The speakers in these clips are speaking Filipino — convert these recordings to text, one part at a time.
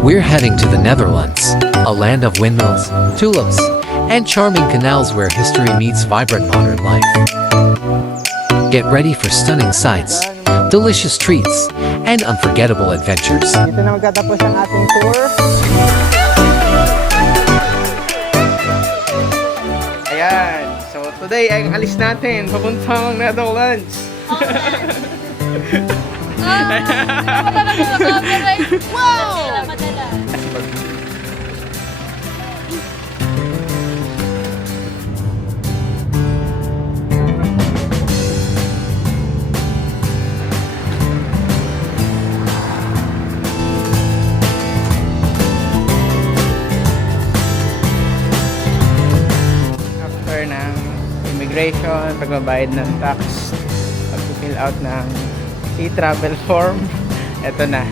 We're heading to the Netherlands, a land of windmills, tulips, and charming canals where history meets vibrant modern life. Get ready for stunning sights, delicious treats, and unforgettable adventures. Dito na magtatapos ang ating tour. Ayan. So today ay alis natin papuntang Netherlands. Wow! After ng immigration, pagbabayad ng tax, pag-fill out ng e-travel form, eto na.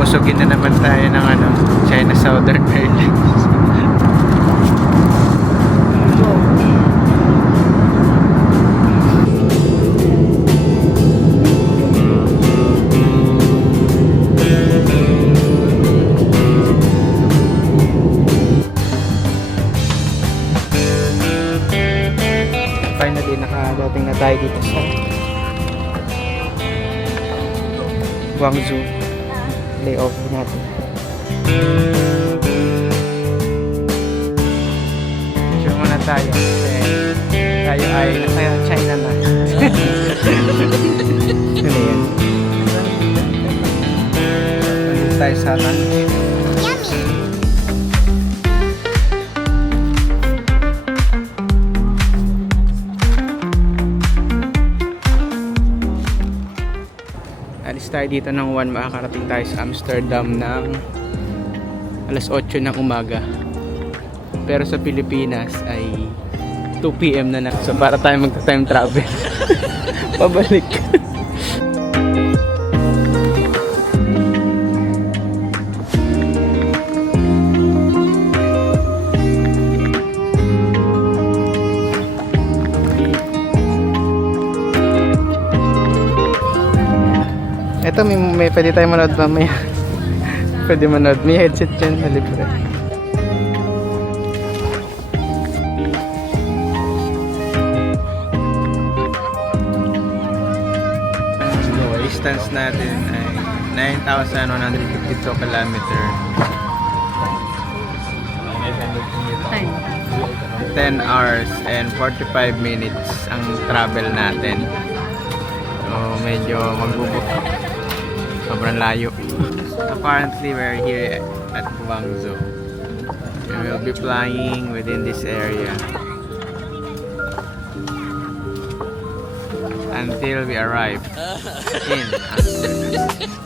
Pusugin na naman tayo ng China Southern Airlines. Finally, nakadating na tayo dito sa Guangzhou. Layover natin. Picture muna tayo kasi tayo ay nasa China na. Ano yan? Nandito tayo sa lunch. Alis tayo dito ng 1, makakarating tayo sa Amsterdam ng alas 8 ng umaga. Pero sa Pilipinas ay 2 PM na. So para tayo magta-time travel. Pabalik. Ito may pwede tayo manood mamaya. Pwede manood. May headset dyan na libre. So, distance natin ay 9,152 kilometer. 10 hours and 45 minutes ang travel natin. So, medyo magbubuk. Sobrang layo. Apparently, we're here at Guangzhou. We will be flying within this area until we arrive in Amsterdam.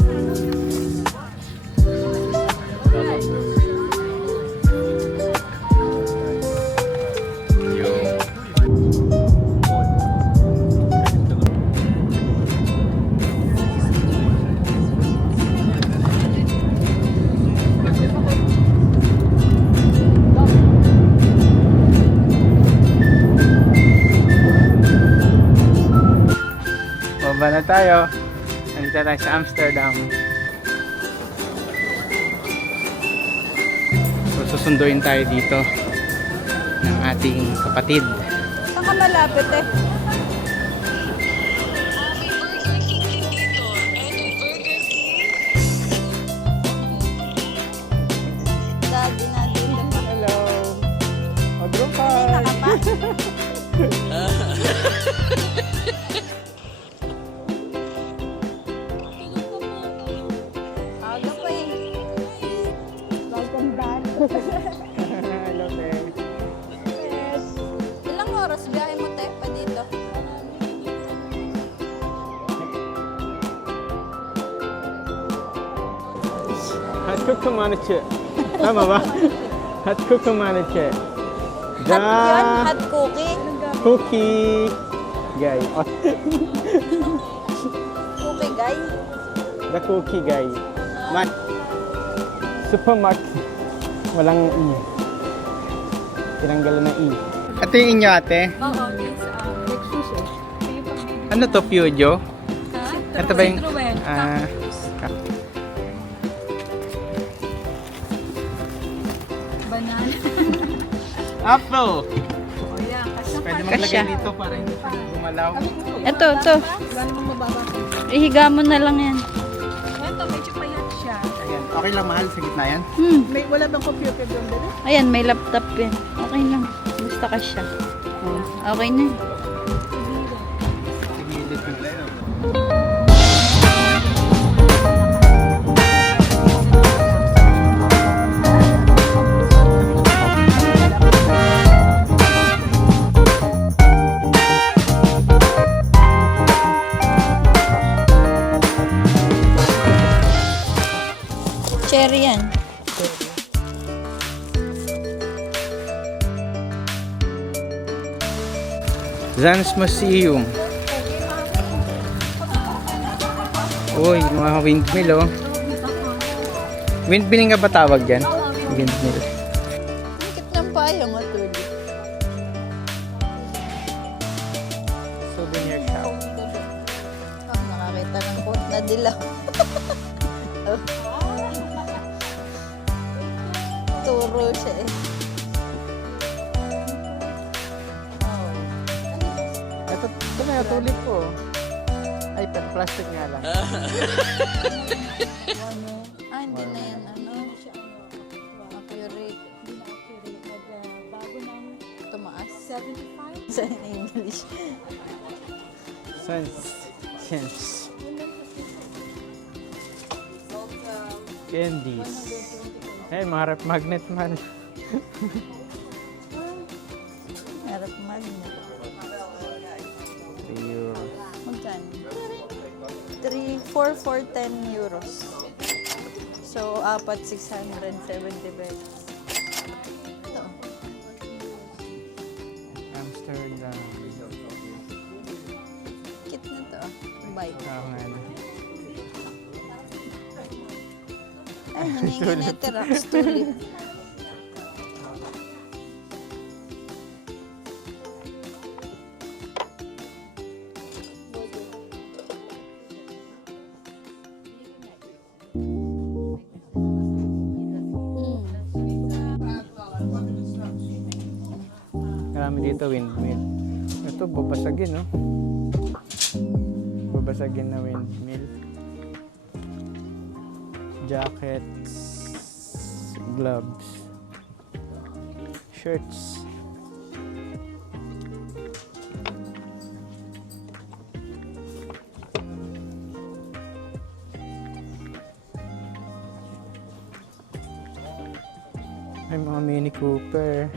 Baba na tayo. Nandito tayo sa Amsterdam. So, susunduin tayo dito ng ating kapatid. Saan ka malapit eh? Daddy natin. Hello! Mag-group Kanina ka pa? Aga pa eh. Welcome back. Hello, sir. Yes. Ilang oras biyahe mo te pa dito? Hatkuk kumanıcı. Tama ba? Hatkuk kumanıcı. Hot yun? Hot cookie? Cookie. guy. Okay, guy. The cookie guy. Man. Supermarket. Walang E. Tinanggalan ng E. Ito yung inyo ate. Oo, this sushi. Ano to, Fujo? Ito ba yung... Citroen. Banana. Apple! Oh, yeah. Kasya. Pwede maglagay dito para hindi gumalaw. Ito. Wala namang mababa. Ihiga mo na lang yan. Ito, medyo payat siya. Ayan. Okay lang, mahal sa gitna yan. May, wala bang computer doon dali? Ayan, may laptop yan. Okay lang. Basta ka siya. Okay na. Tigilid yung layo. Cherry yan. Zan's Museum. Uy, mga windmill oh. Windmill nga ba tawag dyan? Windmill. Ikit ng payong matuli. Souvenir shop. Nakakita ng coat na dilaw. Turo siya eh. Ito na yung tulip ko. Ay, plastic nga lang. Hindi na yan, accurate. Tumaas. 75? Sa English. Sense. Candies. Hey, mga rep magnet man. Harap magnet. Magkano? 4 for 10 euros. So, apat 670 pesos. Ito. Amsterdam. Kit na to. Bike. Oo nga na. Ay, naningin na Tirax tulip. Marami dito windmill. Ito, babasagin, no? Babasagin na windmill. Jackets, gloves, shirts. May mga Mini Cooper.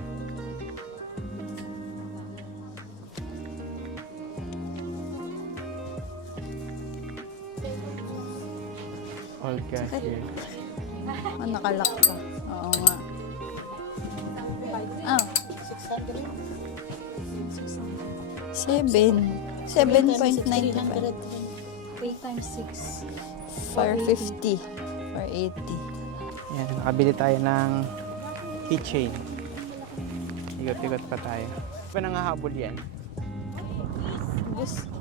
All cashier. Nakalak pa. Oo nga. Ah. 7. 7.95. 3 times 6. 450. 480. Yan, nakabili tayo ng keychain. Ikot-ikot pa tayo. Pa nangahabol yan? Bus.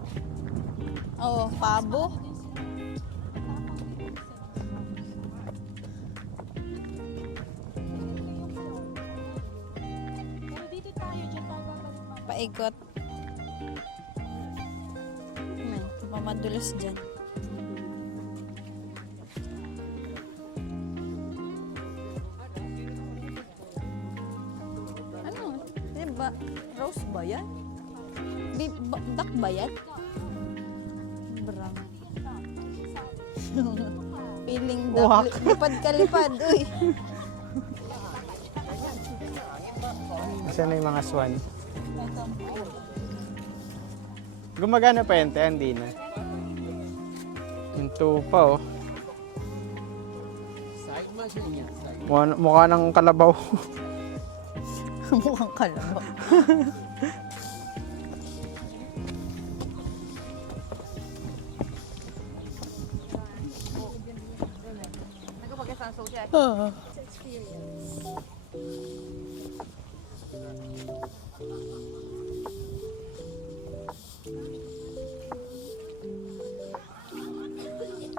Oh, pabo. Paikot. May, mamadulas dyan. Ano? Diba? Rose ba yan? Duck ba yan? Brown. Feeling duck. Lipad ka lipad. Uy. Isa na yung mga swan. Gumagana pa yan, te? Hindi na. Yung tupa, oh. Mukha ng kalabaw. Mukhang kalabaw.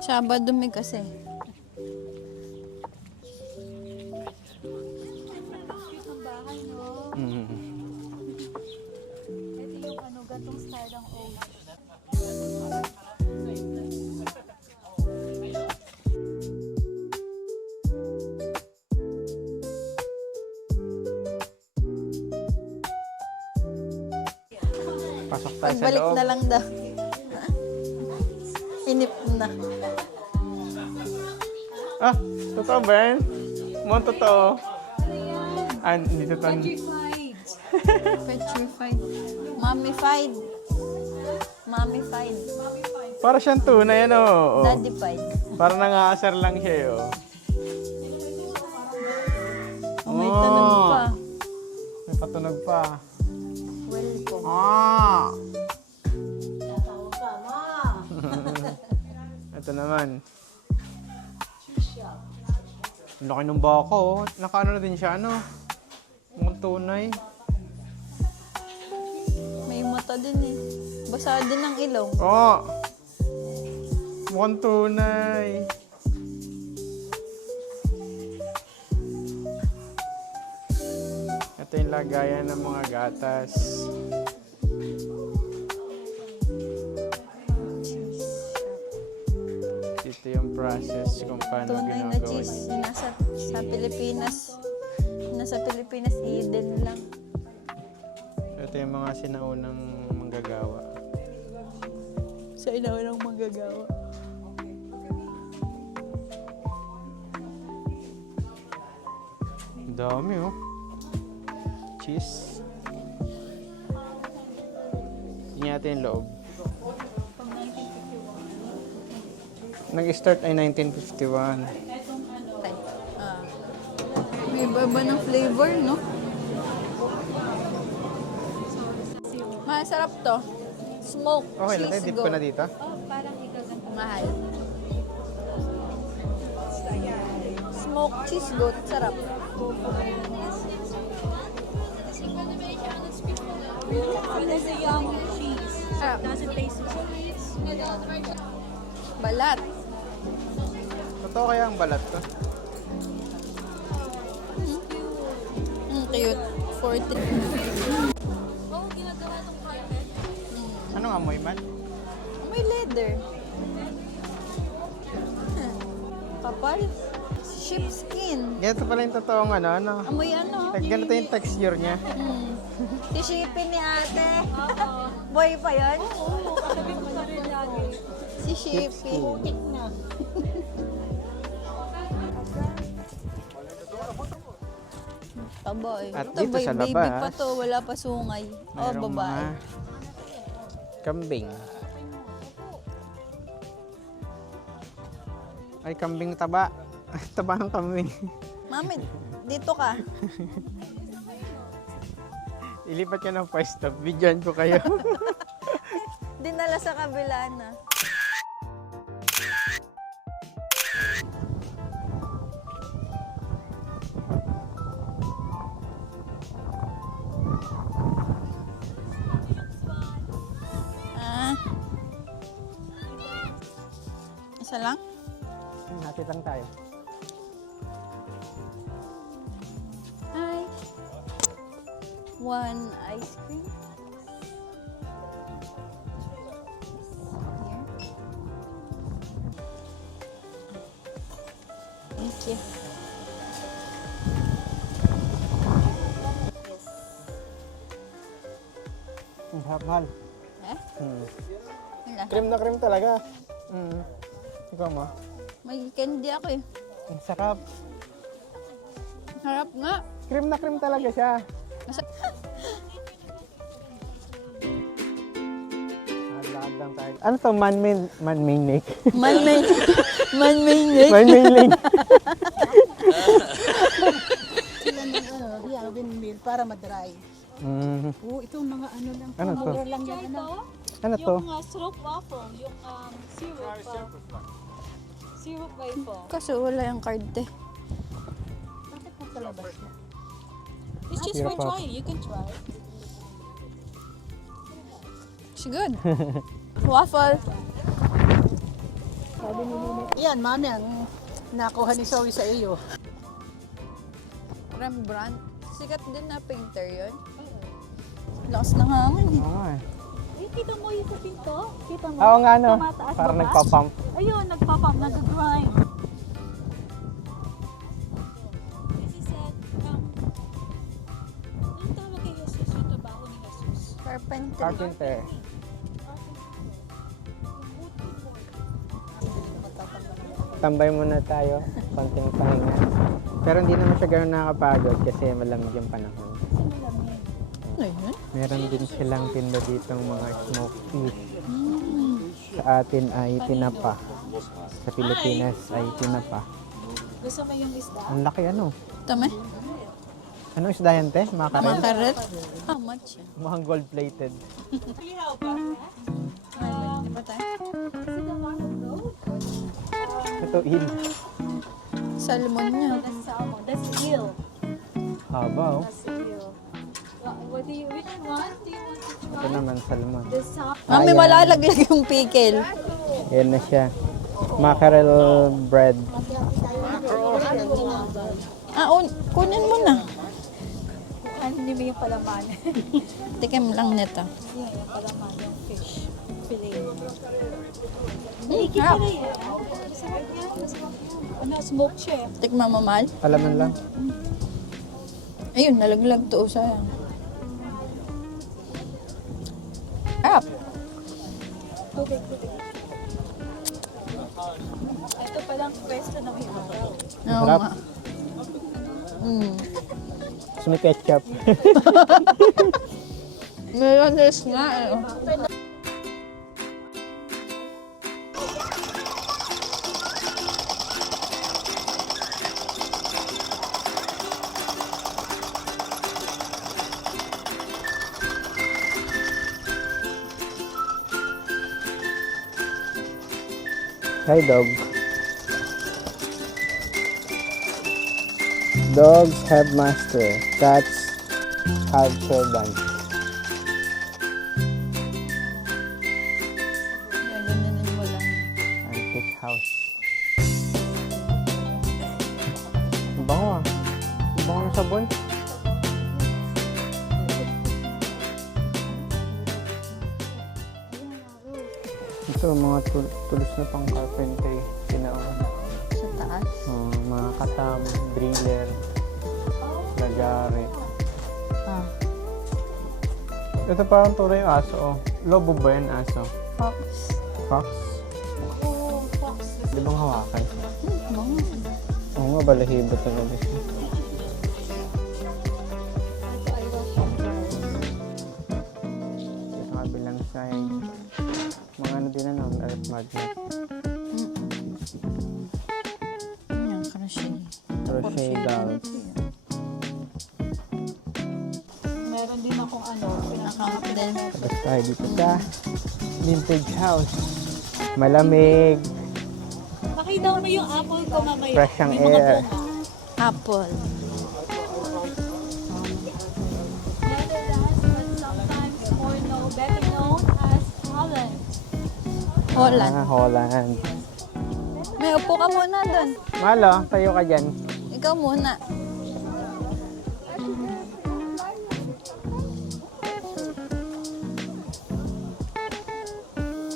Sabado may kasi. Pasok tayo sa Pagbalik loob. na lang daw. Inip na. Ah, totoo ba yan? Mukhang totoo. Ah, hindi totoo. Petrified. Mummified. Mummified. Para siyang tunay, ano? Oh. Daddified. Para nangaasar lang siya, oh. Oh, may tunog pa. May patunog pa. Welcome. Ah! Ito naman. Ang laki ng baka, oh. Nakaano na din siya, ano? Mukhang tunay. May mata din eh. Basa din ang ilong. Oh! Mukhang tunay. Ito yung lagayan ng mga gatas. Ito yung process kung paano Tunay na ginagawa. cheese. Nasa sa Pilipinas. Nasa Pilipinas, Eden lang. Ito yung mga sinaunang manggagawa. Sa ilaw lang magagawa. Ang dami, oh. Cheese. Tingnan natin yung loob. Nag-start ay 1951. May iba-iba ng flavor, no? Masarap to. Smoke Okay lang, cheese dip goat. ko na dito. Mahal. Smoke cheese goat. Sarap. Sarap. Balat. Totoo kaya ang balat ko? Cute. 40. Anong amoy man? May leather. Kapal. Sheepskin. Ganito pala yung totoong ano. Amoy ano? Ganito yung texture niya. Si ni ate. Boy pa yun? Oo, kasabi ko na rin lagi. Si Shippy. Putik na. Taba eh. At Ito, dito sa baby labas, pa to, wala pa sungay. Oh, Mayroong babae. mga kambing. Ay, kambing taba. Taba ng kambing. Mami, dito ka. Ilipat ka ng pwesto. Bidyan ko kayo. Dinala sa kabila na. Isa lang? Hatid lang tayo. Hi. One ice cream. Here. Thank you. Ang harap mahal. Eh? Wala. Cream na cream talaga. Ikaw mo? May candy ako eh. Ang sarap. Harap nga. Cream na cream talaga siya. Lakad lang tayo. Ano to? Man-made lake? Man-made lake. Man-made lake. Sila ng windmill para madry. Oo, itong mga ano lang. Ano to? Mura lang yan. Ano to? Syrup waffle, yung syrup waffle. Kaso wala yung card eh. sa labas na. It's just for trying. You can try. It's good. Waffle. Yan, mami, ang nakuha ni Zoe sa iyo. Rembrandt. Sikat din na painter yun. Lakas ng hangin eh. Oo nga. Kita mo yung sa pinto? Kita mo? Oo nga no. Tumataas Parang baba? nagpa-pump. Ayun, nagpapump, nag-grind. This is it. Ang tawag kay Jesus, yung trabaho ni Jesus. Carpenter. Carpenter. Tambay muna tayo. Konting pahinga. Pero hindi naman siya gano'n nakakapagod kasi malamig yung panahon. Ano yun? Meron din silang tinda ditong mga smoked fish. Sa atin ay tinapa. Sa Pilipinas ay tinapa. Gusto mo yung isda? Ang laki ano. Tama? Anong isda yan, te? Makarel? Makarel? How much? Mukhang gold-plated. Hindi ba tayo? Ito, il. Salmon niya. That's salmon. That's eel. Haba, oh. That's eel. What do you, which one do you want to try? Ito naman, salmon. The soft. Mami, Ayan. malalaglag yung pickle. Yan na siya. Mackerel bread. Kunin mo na. Ano mo yung palaman? Tikim lang nito. Yan, yung palaman, yung fish. Fillet. Harap. Masarap yan, masarap yan. Ano, smoke siya eh. Tikman mo, mahal. Palaman lang. Ayun, nalaglag to. Sayang. Harap. Tubig. Ito palang pwesto ng iba. Oo Sarap. nga. Mm. Gusto may ketchup. Mayonnaise nga eh. Hi, dog. Dogs have master. Cats have servants. Gaganunin mo lang. Antique house. Ang bango ah. Ang bango ng sabon. Ito, mga tools na pang carpentry. Sinaon. Sa taas. Mga katam, driller, lagari. Ah. Ito parang tunay yung aso. Oh. Lobo ba yan aso? Fox. Fox? Di bang hawakan siya? Bango. Oo nga, balahibo talaga siya. Sa kabilang side, mga ano din ano, earth magnet. Yan, crochet. Crochet doll. Meron din akong ano, Account din. Tapos tayo dito sa vintage house. Malamig, Pakita mo yung apple ko mamaya. fresh ang May mga air. bunga. Apple. Netherlands, but sometimes more better known as Holland. Holland. Holland. May upo ka muna doon. Malo, tayo ka dyan. Ikaw muna.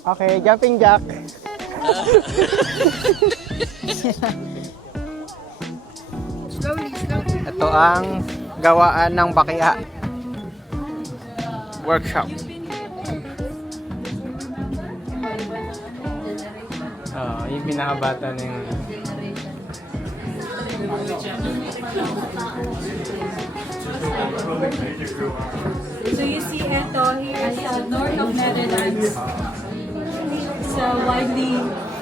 Okay, jumping jack. Ito ang gawaan ng Bakia workshop. Yung pinakabata na yung So you see ito, here is north of Netherlands. It's widely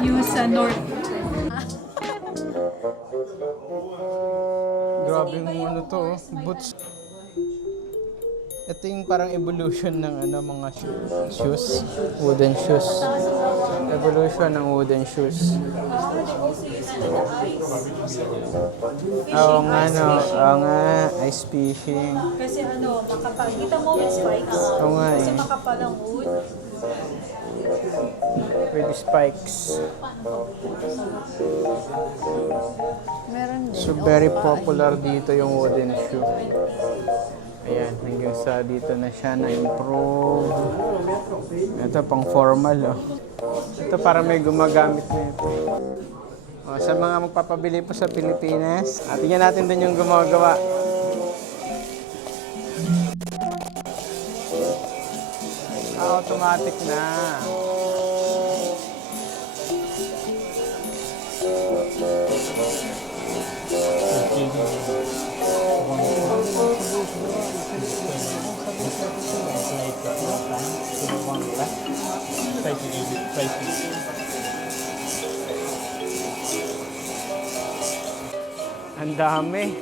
used sa north. grabe yung ano to, oh. Boots. Ito yung parang evolution ng ano mga shoes, wooden shoes. Evolution ng wooden shoes. They also use it in the ice. Oo nga, no. Oo nga, ice fishing. Kasi ano, makapal. Kita mo with spikes? Oo nga Kasi eh. makapal ang wood. With spikes. Meron din. So very popular dito yung wooden shoe. Ayan, hanggang sa dito na siya na-improve. Ito pang formal, oh. Ito para may gumagamit na ito. Oh, sa mga magpapabili po sa Pilipinas, tingnan natin din yung gumagawa. Automatic na. Ang dami.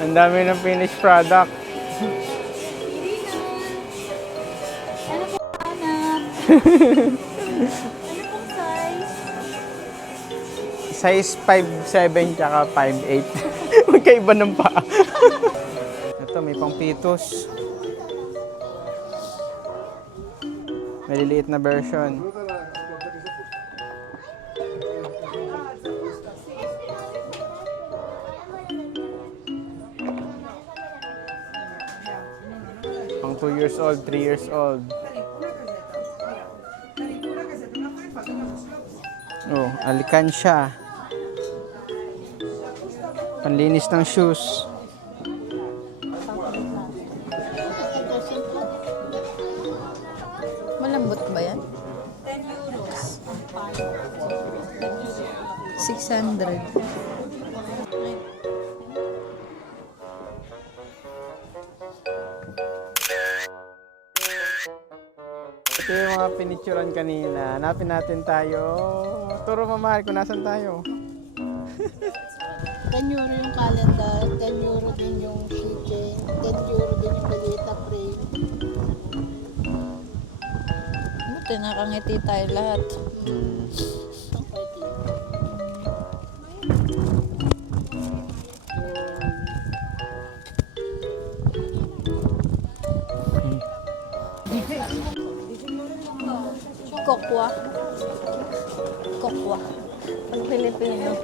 Ang dami ng finished product. Ano po, anak? Ano pong size? Size 5'7" tsaka 5'8". Magkaiba ng paa. Ito, may pang pitos. Maliliit na version. Pang 2 years old, 3 years old. Oh, alkansya. Panlinis ng shoes. Malambot ba yan? 10 euros. 600. Ito yung mga pinicturan kanina. Hanapin natin tayo. Turo mamahal kung nasan tayo. 10 euro yung calendar, 10 euro din yung chicken, 10 euro din yung galeta frame. Buti nakangiti tayo lahat. Kokwa. Kokwa. Pag Pilipino.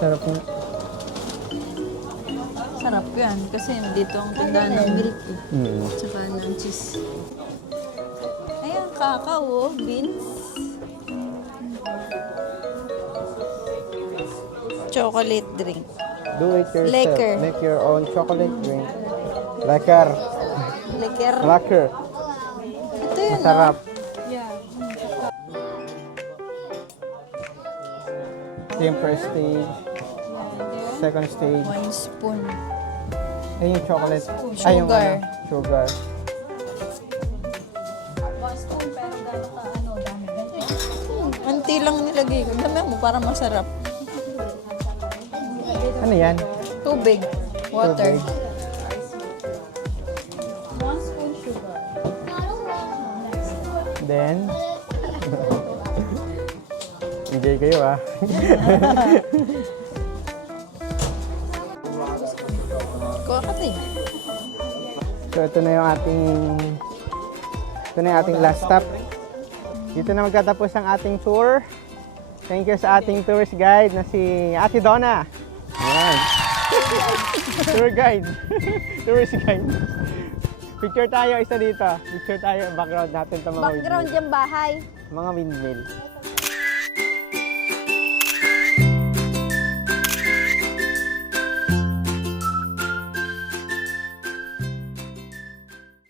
Sarap na. Sarap yan. Kasi dito ang tindahan ng milk. Tsaka ng cheese. Ayan, kakao, beans. Chocolate drink. Do it yourself. Laker. Make your own chocolate drink. Laker. Liquor. Laker. Ito yun, Masarap. Ito yung first stage. Second stage. Wine spoon. Ayun yung chocolate. Sugar. Ay, yung ano, sugar. Anti lang nilagay ko. Dami mo para masarap. Ano yan? Tubig. Water. Tubig. 1 spoon sugar. Then, enjoy kayo ah. Kuha ka tayo. So ito na yung ating last stop. Dito na magtatapos ang ating tour. Thank you sa ating tourist guide na si Ate Donna. Ayan. Tour guide. Tourist guide. Picture tayo isa dito. Picture tayo background natin itong mga Background yung bahay. Mga windmill.